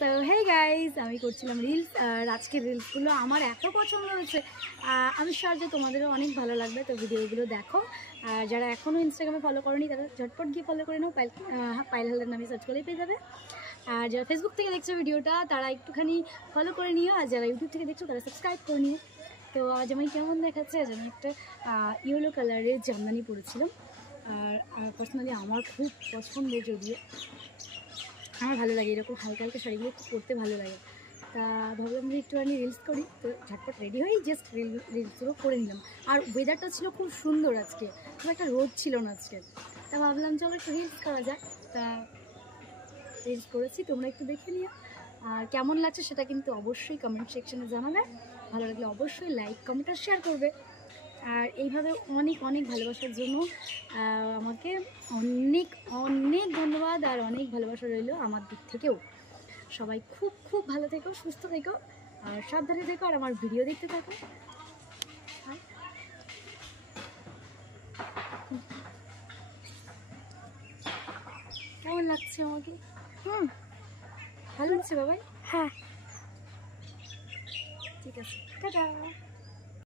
So hey guys, আমি করছিলাম reels. আর আজকের রিলসগুলো আমার এত পছন্দ হয়েছে, আমি শিওর যে তোমাদেরও অনেক ভালো লাগবে। তো ভিডিওগুলো দেখো। আর যারা এখনও ইনস্টাগ্রামে ফলো করোনি তারা ঝটপট গিয়ে ফলো করে নাও। পাইল হালদার নামে সার্চ করলেই পেয়ে যাবে। আর যারা ফেসবুক থেকে দেখছো ভিডিওটা তারা একটুখানি ফলো করে নিও, আর যারা ইউটিউব থেকে দেখছো তারা সাবস্ক্রাইব করে নিও। তো আজ আমি কেমন দেখাচ্ছে, আজ আমি একটা ইয়েলো কালারের জামদানি পরেছিলাম। আর পার্সোনালি আমার খুব পছন্দের, যদিও আমার ভালো লাগে এরকম হালকা হালকা শাড়িগুলো খুব পরতে ভালো লাগে। তা ভাবলাম যে একটুখানি রিলস করি, তো ঝটপট রেডি হয়ে জাস্ট রিলসগুলো করে নিলাম। আর ওয়েদারটা ছিল খুব সুন্দর আজকে, খুব একটা রোদ ছিল না আজকে। তা ভাবলাম চলো একটু রিলস করা যাক। তা রিলস করেছি, তোমরা একটু দেখে নিও। আর কেমন লাগছে সেটা কিন্তু অবশ্যই কমেন্ট সেকশনে জানাবে। ভালো লাগলে অবশ্যই লাইক কমেন্ট আর শেয়ার করবে। আর এইভাবে অনেক অনেক ভালোবাসার জন্য আমাকে অনেক অনেক ধন্যবাদ আর অনেক ভালোবাসা রইল আমার দিক থেকেও। সবাই খুব খুব ভালো থেকো, সুস্থ থেকো আর সাবধানে থেকো, আর আমার ভিডিও দেখতে থাকো। কেমন লাগছে আমাকে? ভালো লাগছে বাবাই? হ্যাঁ, ঠিক আছে, টাটা।